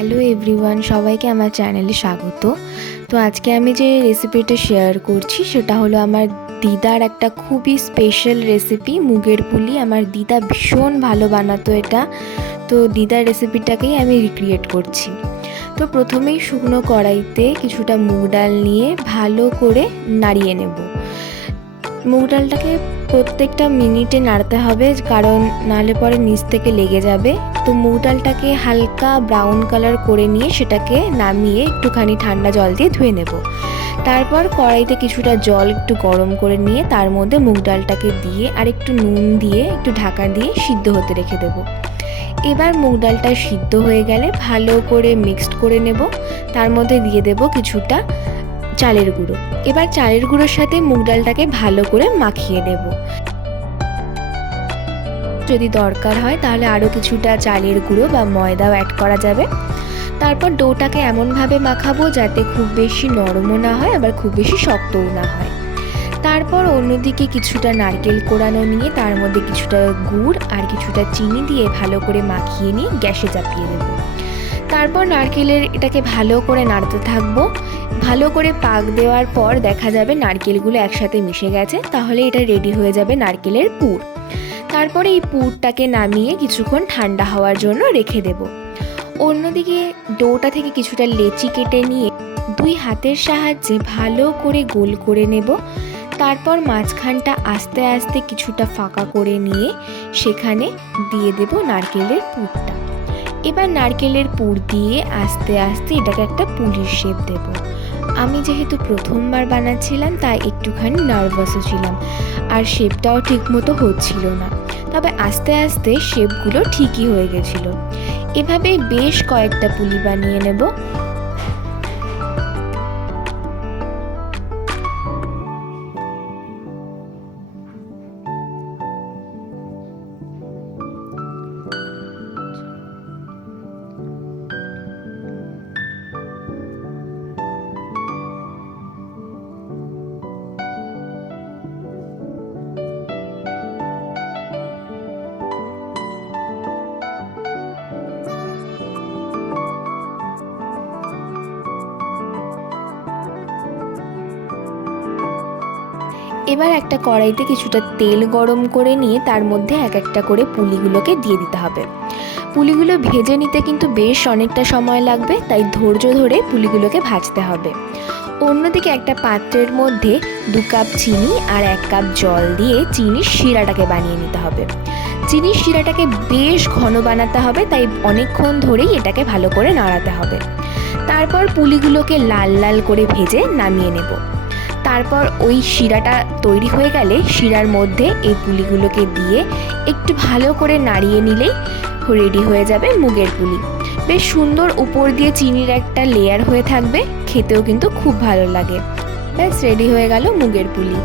Hello everyone, সবাইকে আমার চ্যানেলে স্বাগত। তো আজকে আমি যে রেসিপিটা শেয়ার করছি সেটা হলো আমার দিদার একটা খুবই স্পেশাল রেসিপি, মুগের পুলি। আমার দিদা ভীষণ ভালো বানাতো এটা, তো দিদার রেসিপিটাকেই আমি রিক্রিয়েট করছি। তো প্রথমেই শুকনো কড়াইতে কিছুটা মুগ ডাল নিয়ে ভালো করে নাড়িয়ে নেব। মুগ ডালটাকে প্রত্যেকটা মিনিটে নাড়তে হবে, কারণ নাহলে পরে নিচ থেকে লেগে যাবে। তো মুগ ডালটাকে হালকা ব্রাউন কালার করে নিয়ে সেটাকে নামিয়ে একটুখানি ঠান্ডা জল দিয়ে ধুয়ে নেব। তারপর কড়াইতে কিছুটা জল একটু গরম করে নিয়ে তার মধ্যে মুগ ডালটাকে দিয়ে আর একটু নুন দিয়ে একটু ঢাকা দিয়ে সিদ্ধ হতে রেখে দেব। এবার মুগ ডালটা সিদ্ধ হয়ে গেলে ভালো করে মিক্সড করে নেব। তার মধ্যে দিয়ে দেব কিছুটা চালের গুঁড়ো। এবার চালের গুঁড়োর সাথে মুগ ডালটাকে ভালো করে মাখিয়ে নেব। যদি দরকার হয় তাহলে আরও কিছুটা চালের গুঁড়ো বা ময়দাও অ্যাড করা যাবে। তারপর ডোটাকে এমনভাবে মাখাবো যাতে খুব বেশি নরমও না হয় আবার খুব বেশি শক্তও না হয়। তারপর অন্যদিকে কিছুটা নারকেল কোড়ানো নিয়ে তার মধ্যে কিছুটা গুড় আর কিছুটা চিনি দিয়ে ভালো করে মাখিয়ে নিয়ে গ্যাসে চাপিয়ে দেব। তারপর নারকেলের এটাকে ভালো করে নাড়তে থাকবো। ভালো করে পাক দেওয়ার পর দেখা যাবে নারকেলগুলো একসাথে মিশে গেছে, তাহলে এটা রেডি হয়ে যাবে নারকেলের পুর। তারপরে এই পুরটাকে নামিয়ে কিছুক্ষণ ঠান্ডা হওয়ার জন্য রেখে দেব। অন্যদিকে ডোটা থেকে কিছুটা লেচি কেটে নিয়ে দুই হাতের সাহায্যে ভালো করে গোল করে নেব। তারপর মাঝখানটা আস্তে আস্তে কিছুটা ফাঁকা করে নিয়ে সেখানে দিয়ে দেব নারকেলের পুরটা। এবার নারকেলের পুর দিয়ে আস্তে আস্তে এটাকে একটা পুলির শেপ দেব। আমি যেহেতু প্রথমবার বানাচ্ছিলাম তাই একটুখানি নার্ভাসও ছিলাম, আর শেপটাও ঠিকমতো হচ্ছিল না। তবে আস্তে আস্তে শেপগুলো ঠিকই হয়ে গেছিলো। এভাবে বেশ কয়েকটা পুলি বানিয়ে নেব। এবার একটা কড়াইতে কিছুটা তেল গরম করে নিয়ে তার মধ্যে এক একটা করে পুলিগুলোকে দিয়ে দিতে হবে। পুলিগুলো ভেজে নিতে কিন্তু বেশ অনেকটা সময় লাগবে, তাই ধৈর্য ধরে পুলিগুলোকে ভাজতে হবে। অন্যদিকে একটা পাত্রের মধ্যে 2 কাপ চিনি আর 1 কাপ জল দিয়ে চিনির শিরাটাকে বানিয়ে নিতে হবে। চিনির শিরাটাকে বেশ ঘন বানাতে হবে, তাই অনেকক্ষণ ধরেই এটাকে ভালো করে নাড়াতে হবে। তারপর পুলিগুলোকে লাল লাল করে ভেজে নামিয়ে নেব। তারপর ওই শিরাটা তৈরি হয়ে গেলে শিরার মধ্যে এই পুলিগুলোকে দিয়ে একটু ভালো করে নাড়িয়ে নিলেই রেডি হয়ে যাবে মুগের পুলি। বেশ সুন্দর উপর দিয়ে চিনির একটা লেয়ার হয়ে থাকবে, খেতেও কিন্তু খুব ভালো লাগে। ব্যাস রেডি হয়ে গেল মুগের পুলি।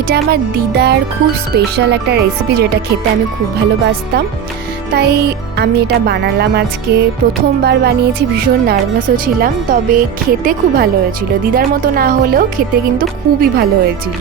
এটা আমার দিদার খুব স্পেশাল একটা রেসিপি, যেটা খেতে আমি খুব ভালোবাসতাম, তাই আমি এটা বানালাম আজকে। প্রথমবার বানিয়েছি, ভীষণ নার্ভাসও ছিলাম, তবে খেতে খুব ভালো হয়েছিল। দিদার মতো না হলেও খেতে কিন্তু খুবই ভালো হয়েছিল।